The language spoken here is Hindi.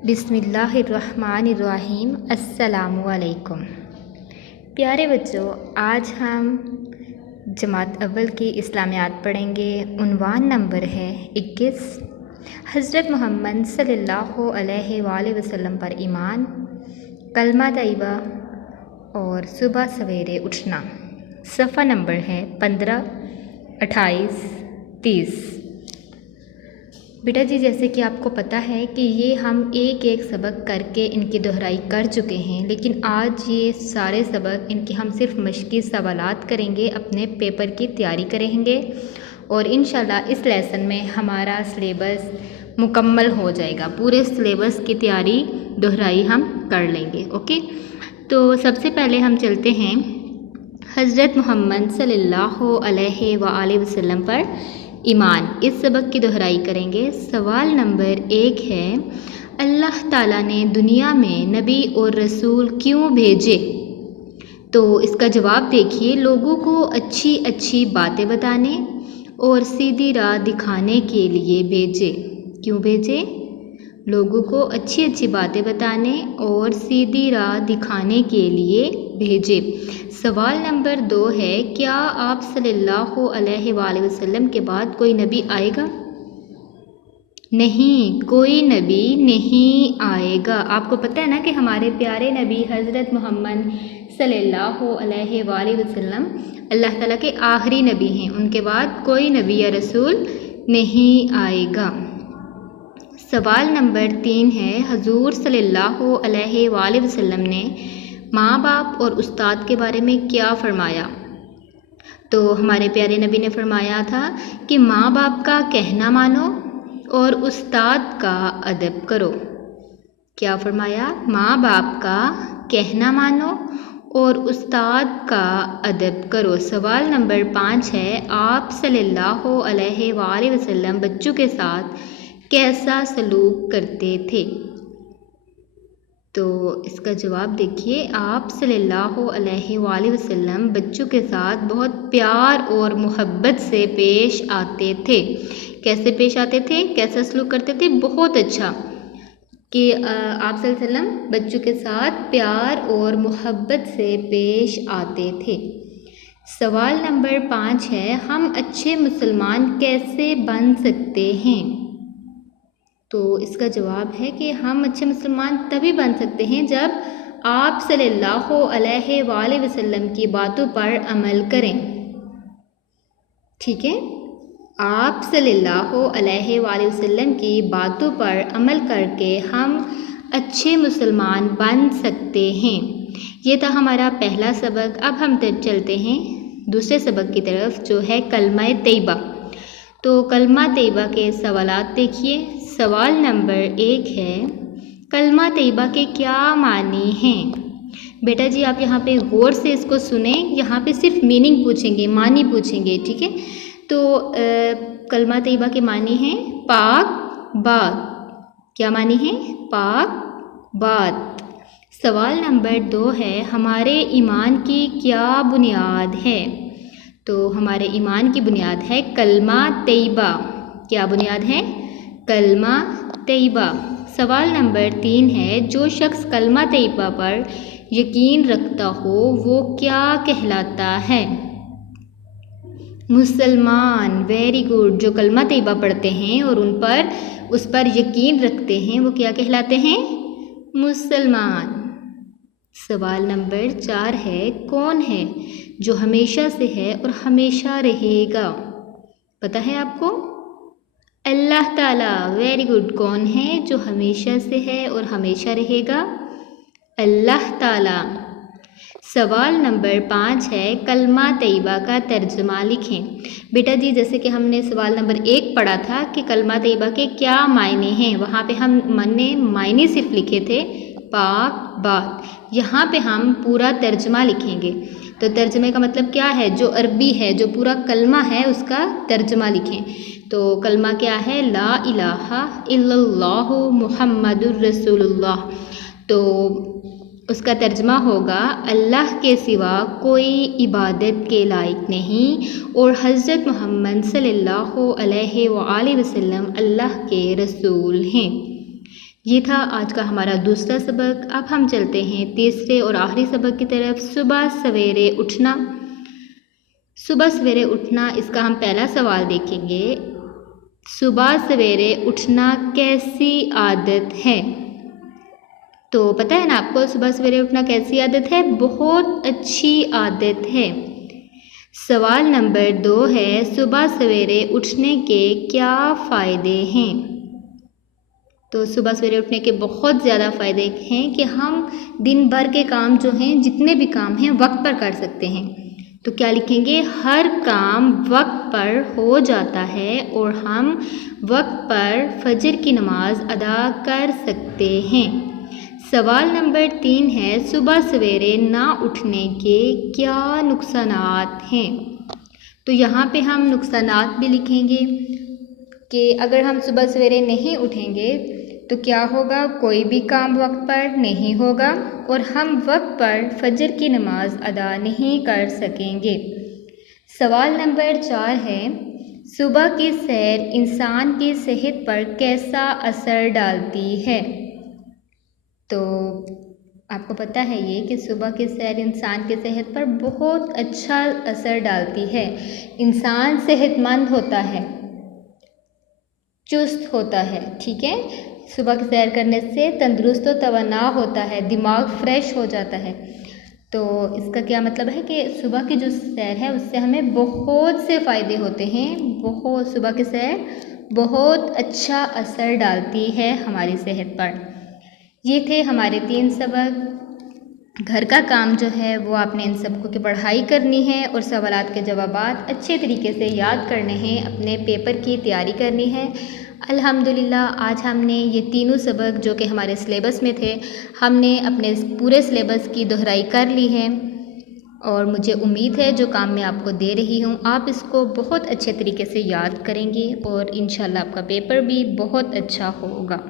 बिस्मिल्लाहिर्रहमानिर्रहीम। अस्सलामुअलैकुम। प्यारे बच्चों, आज हम जमात अव्वल की इस्लामियात पढ़ेंगे। उन्वान नंबर है 21। हज़रत मोहम्मद सल्लल्लाहु अलैहि वसल्लम पर ईमान, कलमा तैयबा और सुबह सवेरे उठना। सफ़ा नंबर है 15, 28, 30। बेटा जी, जैसे कि आपको पता है कि ये हम एक एक सबक करके इनकी दोहराई कर चुके हैं, लेकिन आज ये सारे सबक इनके हम सिर्फ मश्की सवालात करेंगे, अपने पेपर की तैयारी करेंगे और इंशाल्लाह इस लेसन में हमारा सिलेबस मुकम्मल हो जाएगा। पूरे सिलेबस की तैयारी दोहराई हम कर लेंगे। ओके, तो सबसे पहले हम चलते हैं हज़रत मोहम्मद सल्लल्लाहु अलैहि वसल्लम पर ईमान। इस सबक की दोहराई करेंगे। सवाल नंबर 1 है, अल्लाह ताला ने दुनिया में नबी और रसूल क्यों भेजे? तो इसका जवाब देखिए, लोगों को अच्छी अच्छी बातें बताने और सीधी राह दिखाने के लिए भेजे। क्यों भेजे? लोगों को अच्छी अच्छी बातें बताने और सीधी राह दिखाने के लिए भेजे। सवाल नंबर 2 है, क्या आप सल्लल्लाहु अलैहि वसल्लम के बाद कोई नबी आएगा? नहीं, कोई नबी नहीं आएगा। आपको पता है ना कि हमारे प्यारे नबी हज़रत मोहम्मद सल्लल्लाहु अलैहि वसल्लम अल्लाह ताला के आखिरी नबी हैं। उनके बाद कोई नबी या रसूल नहीं आएगा। सवाल नंबर 3 है, हुज़ूर सल्लल्लाहु अलैहि वसल्लम ने माँ बाप और उस्ताद के बारे में क्या फ़रमाया? तो हमारे प्यारे नबी ने फरमाया था कि माँ बाप का कहना मानो और उस्ताद का अदब करो। क्या फरमाया? माँ बाप का कहना मानो और उस्ताद का अदब करो। सवाल नंबर 5 है, आप सल्लल्लाहु अलैहि वसल्लम बच्चों के साथ कैसा सलूक करते थे? तो इसका जवाब देखिए, आप सल्लल्लाहु अलैहि वसल्लम बच्चों के साथ बहुत प्यार और मोहब्बत से पेश आते थे। कैसे पेश आते थे? कैसा सलूक करते थे? बहुत अच्छा कि आप सल्लल्लाहु अलैहि वसल्लम बच्चों के साथ प्यार और मोहब्बत से पेश आते थे। सवाल नंबर 5 है, हम अच्छे मुसलमान कैसे बन सकते हैं? तो इसका जवाब है कि हम अच्छे मुसलमान तभी बन सकते हैं जब आप सल्लल्लाहु अलैहि वसल्लम की बातों पर अमल करें। ठीक है, आप सल्लल्लाहु अलैहि वसल्लम की बातों पर अमल करके हम अच्छे मुसलमान बन सकते हैं। ये था हमारा पहला सबक। अब हम चलते हैं दूसरे सबक की तरफ, जो है कलमा तैयबा। तो कलमा तैयबा के सवालात देखिए। सवाल नंबर 1 है, कलमा तैयबा के क्या मानी हैं? बेटा जी, आप यहाँ पे गौर से इसको सुने। यहाँ पे सिर्फ मीनिंग पूछेंगे, मानी पूछेंगे। ठीक है, तो कलमा तैयबा के मानी हैं पाक बात। क्या मानी है? पाक बात। सवाल नंबर 2 है, हमारे ईमान की क्या बुनियाद है? तो हमारे ईमान की बुनियाद है कलमा तैयबा। क्या बुनियाद है? कलमा तैयबा। सवाल नंबर 3 है, जो शख्स कलमा तैयबा पर यकीन रखता हो वो क्या कहलाता है? मुसलमान। Very good. जो कलमा तैयबा पढ़ते हैं और उस पर यकीन रखते हैं वो क्या कहलाते हैं? मुसलमान। सवाल नंबर 4 है, कौन है जो हमेशा से है और हमेशा रहेगा? पता है आपको? अल्लाह ताला। Very good. कौन है जो हमेशा से है और हमेशा रहेगा? अल्लाह ताला। सवाल नंबर 5 है, कलमा तैयबा का तर्जुमा लिखें। बेटा जी, जैसे कि हमने सवाल नंबर 1 पढ़ा था कि कलमा तैयबा के क्या मायने हैं, वहाँ पे हमने मायने सिर्फ लिखे थे पाक बात। यहाँ पे हम पूरा तर्जुमा लिखेंगे। तो तर्जुमे का मतलब क्या है? जो अरबी है, जो पूरा कलमा है, उसका तर्जुमा लिखें। तो कलमा क्या है? ला इलाहा इल्लल्लाहु मुहम्मदुर रसूलुल्लाह। तो उसका तर्जमा होगा, अल्लाह के सिवा कोई इबादत के लायक नहीं और हज़रत मोहम्मद सल्लल्लाहु अलैहि वसल्लम अल्लाह के रसूल हैं। ये था आज का हमारा दूसरा सबक। अब हम चलते हैं तीसरे और आखिरी सबक की तरफ, सुबह सवेरे उठना। सुबह सवेरे उठना, इसका हम पहला सवाल देखेंगे। सुबह सवेरे उठना कैसी आदत है? तो पता है ना आपको, सुबह सवेरे उठना कैसी आदत है? बहुत अच्छी आदत है। सवाल नंबर 2 है, सुबह सवेरे उठने के क्या फ़ायदे हैं? तो सुबह सवेरे उठने के बहुत ज़्यादा फ़ायदे हैं कि हम दिन भर के काम जो हैं, जितने भी काम हैं, वक्त पर कर सकते हैं। तो क्या लिखेंगे? हर काम वक्त पर हो जाता है और हम वक्त पर फजर की नमाज अदा कर सकते हैं। सवाल नंबर 3 है, सुबह सवेरे ना उठने के क्या नुकसानात हैं? तो यहाँ पे हम नुकसानात भी लिखेंगे कि अगर हम सुबह सवेरे नहीं उठेंगे तो क्या होगा? कोई भी काम वक्त पर नहीं होगा और हम वक्त पर फजर की नमाज अदा नहीं कर सकेंगे। सवाल नंबर 4 है, सुबह की सैर इंसान की सेहत पर कैसा असर डालती है? तो आपको पता है ये कि सुबह की सैर इंसान की सेहत पर बहुत अच्छा असर डालती है। इंसान सेहतमंद होता है, चुस्त होता है, ठीक है। सुबह की सैर करने से तंदुरुस्त व तवाना होता है, दिमाग फ्रेश हो जाता है। तो इसका क्या मतलब है कि सुबह की जो सैर है उससे हमें बहुत से फ़ायदे होते हैं। बहुत, सुबह की सैर बहुत अच्छा असर डालती है हमारी सेहत पर। ये थे हमारे 3 सबक। घर का काम जो है वो आपने इन सबको की पढ़ाई करनी है और सवालात के जवाबात अच्छे तरीके से याद करने हैं, अपने पेपर की तैयारी करनी है। अल्हम्दुलिल्लाह आज हमने ये तीनों सबक जो कि हमारे सिलेबस में थे, हमने अपने पूरे सिलेबस की दोहराई कर ली है और मुझे उम्मीद है जो काम मैं आपको दे रही हूँ आप इसको बहुत अच्छे तरीके से याद करेंगे और इंशाल्लाह आपका पेपर भी बहुत अच्छा होगा।